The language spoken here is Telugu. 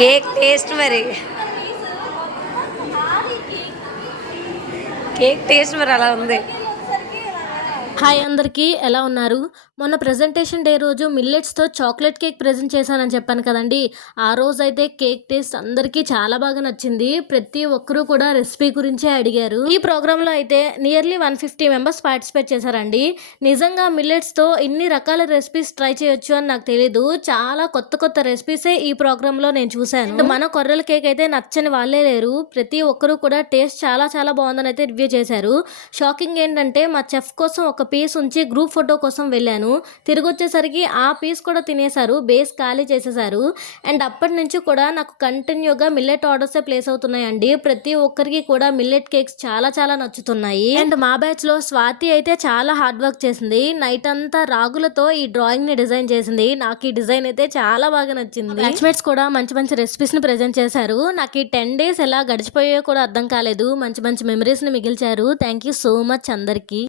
కేక్ టేస్ట్ మరి కేక్ టేస్ట్ మరి అలా ఉంది. హాయ్ అందరికీ, ఎలా ఉన్నారు? మొన్న ప్రెజెంటేషన్ డే రోజు మిల్లెట్స్తో చాక్లెట్ కేక్ ప్రజెంట్ చేశానని చెప్పాను కదండి. ఆ రోజైతే కేక్ టేస్ట్ అందరికీ చాలా బాగా నచ్చింది. ప్రతి ఒక్కరూ కూడా రెసిపీ గురించే అడిగారు. ఈ ప్రోగ్రాంలో అయితే నియర్లీ 150 మెంబర్స్ పార్టిసిపేట్ చేశారండి. నిజంగా మిల్లెట్స్తో ఇన్ని రకాల రెసిపీస్ ట్రై చేయొచ్చు అని నాకు తెలీదు. చాలా కొత్త కొత్త రెసిపీసే ఈ ప్రోగ్రాంలో నేను చూశాను. మన కొర్రల కేక్ అయితే నచ్చని వాళ్ళే లేరు. ప్రతి ఒక్కరూ కూడా టేస్ట్ చాలా చాలా బాగుందని అయితే రివ్యూ చేశారు. షాకింగ్ ఏంటంటే మా చెఫ్ కోసం ఒక పీస్ ఉంచి గ్రూప్ ఫోటో కోసం వెళ్ళాను. తిరిగి వచ్చేసరికి ఆ పీస్ కూడా తినేశారు. బేస్ ఖాళీ చేసేసారు. అండ్ అప్పటి నుంచి కూడా నాకు కంటిన్యూగా మిల్లెట్ ఆర్డర్సే ప్లేస్ అవుతున్నాయండి. ప్రతి ఒక్కరికి కూడా మిల్లెట్ కేక్స్ చాలా చాలా నచ్చుతున్నాయి. అండ్ మా బ్యాచ్ లో స్వాతి అయితే చాలా హార్డ్ వర్క్ చేసింది. నైట్ అంతా రాగులతో ఈ డ్రాయింగ్ ని డిజైన్ చేసింది. నాకు ఈ డిజైన్ అయితే చాలా బాగా నచ్చింది. బ్యాచ్మేట్స్ కూడా మంచి మంచి రెసిపీస్ ని ప్రెజెంట్ చేశారు. నాకు ఈ 10 days ఎలా గడిచిపోయాయో కూడా అర్థం కాలేదు. మంచి మంచి మెమరీస్ ని మిగిల్చారు. థ్యాంక్ యూ సో మచ్ అందరికీ.